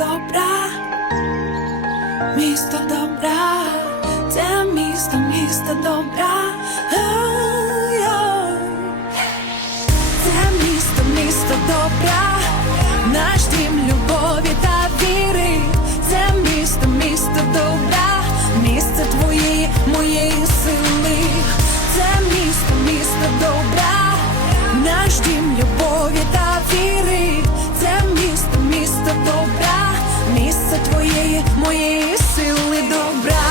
добра, місто добра, це місто, місто добра. Моєї сили добра.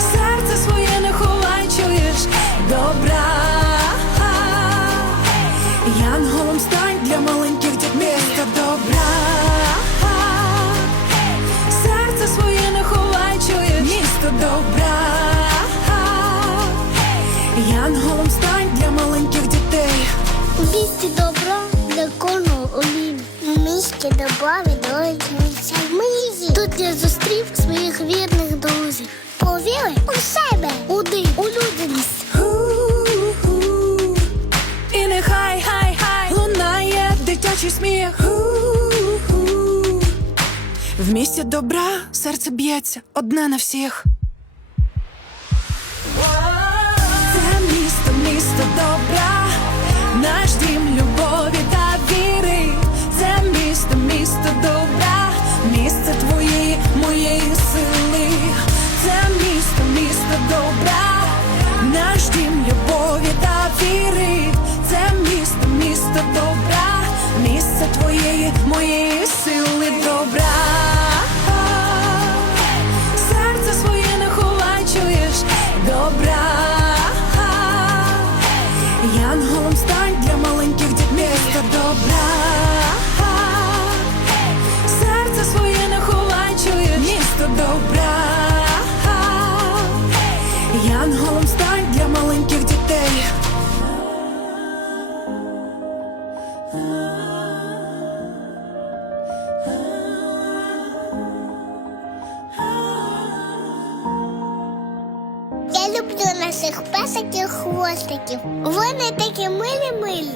Серце своє не ховай, чуєш добра. Янголом стань для маленьких дітей місто добра. Серце своє не ховай, чуєш місто добра. Янголом стань для маленьких дітей. Місті добра відроджується мрії. Тут я зустрів своїх вірних друзів. Повіри у себе, у див, у людяність. І нехай хай хай лунає дитячий сміх. В місті добра серце б'ється одне на всіх. Твоєї, моєї сили добра. Серце своє не ховай, чуєш добра. Янголом стань для маленьких дітей місто добра. Серце своє не ховай, чуєш місто добра. Янголом стань для маленьких дітей. Я наших песиків хвостиків. Вони такі милі милі.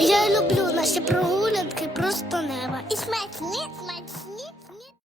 Я люблю наші прогулянки просто неба. І смачні, смачні.